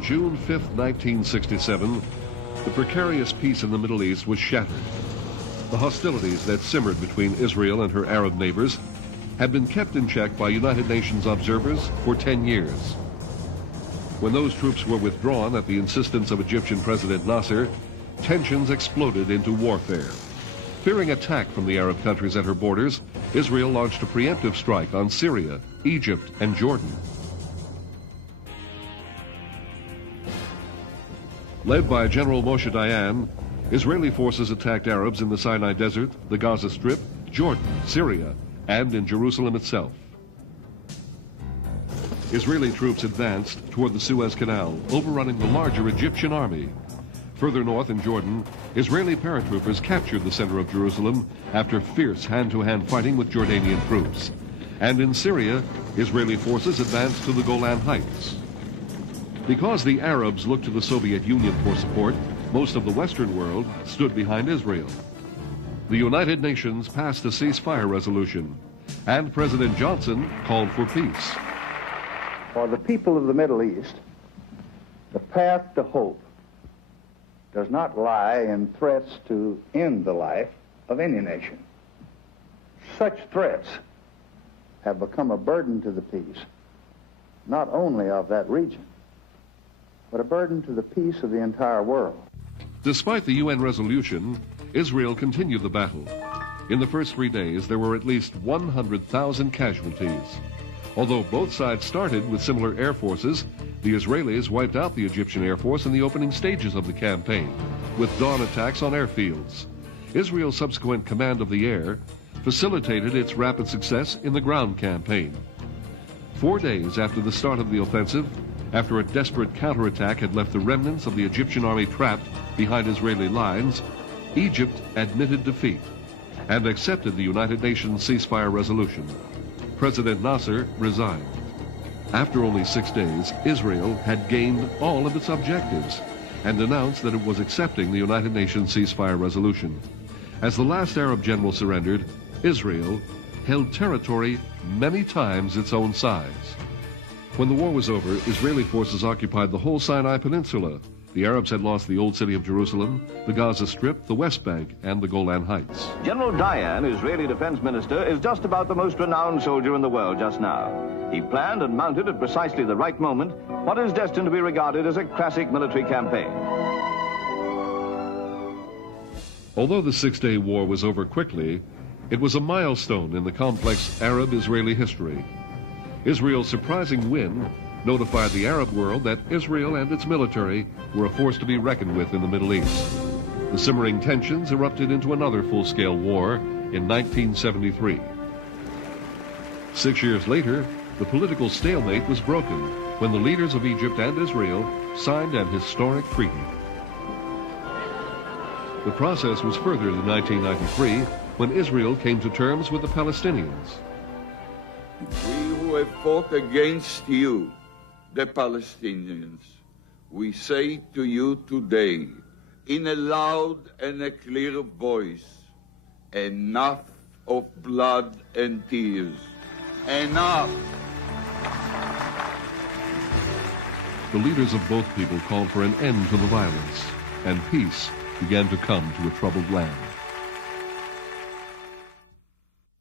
On June 5, 1967, the precarious peace in the Middle East was shattered. The hostilities that simmered between Israel and her Arab neighbors had been kept in check by United Nations observers for 10 years. When those troops were withdrawn at the insistence of Egyptian President Nasser, tensions exploded into warfare. Fearing attack from the Arab countries at her borders, Israel launched a preemptive strike on Syria, Egypt, and Jordan. Led by General Moshe Dayan, Israeli forces attacked Arabs in the Sinai Desert, the Gaza Strip, Jordan, Syria, and in Jerusalem itself. Israeli troops advanced toward the Suez Canal, overrunning the larger Egyptian army. Further north in Jordan, Israeli paratroopers captured the center of Jerusalem after fierce hand-to-hand fighting with Jordanian troops. And in Syria, Israeli forces advanced to the Golan Heights. Because the Arabs looked to the Soviet Union for support, most of the Western world stood behind Israel. The United Nations passed a ceasefire resolution, and President Johnson called for peace. For the people of the Middle East, the path to hope does not lie in threats to end the life of any nation. Such threats have become a burden to the peace, not only of that region, but a burden to the peace of the entire world. Despite the UN resolution, Israel continued the battle. In the first 3 days, there were at least 100,000 casualties. Although both sides started with similar air forces, the Israelis wiped out the Egyptian Air Force in the opening stages of the campaign, with dawn attacks on airfields. Israel's subsequent command of the air facilitated its rapid success in the ground campaign. 4 days after the start of the offensive, after a desperate counterattack had left the remnants of the Egyptian army trapped behind Israeli lines, Egypt admitted defeat and accepted the United Nations ceasefire resolution. President Nasser resigned. After only 6 days, Israel had gained all of its objectives and announced that it was accepting the United Nations ceasefire resolution. As the last Arab general surrendered, Israel held territory many times its own size. When the war was over, Israeli forces occupied the whole Sinai Peninsula. The Arabs had lost the Old City of Jerusalem, the Gaza Strip, the West Bank, and the Golan Heights. General Dayan, Israeli defense minister, is just about the most renowned soldier in the world just now. He planned and mounted at precisely the right moment what is destined to be regarded as a classic military campaign. Although the six-day war was over quickly, it was a milestone in the complex Arab-Israeli history. Israel's surprising win notified the Arab world that Israel and its military were a force to be reckoned with in the Middle East. The simmering tensions erupted into another full-scale war in 1973. 6 years later, the political stalemate was broken when the leaders of Egypt and Israel signed an historic treaty. The process was furthered in 1993 when Israel came to terms with the Palestinians. We who have fought against you, the Palestinians, we say to you today, in a loud and a clear voice, enough of blood and tears. Enough! The leaders of both people called for an end to the violence, and peace began to come to a troubled land.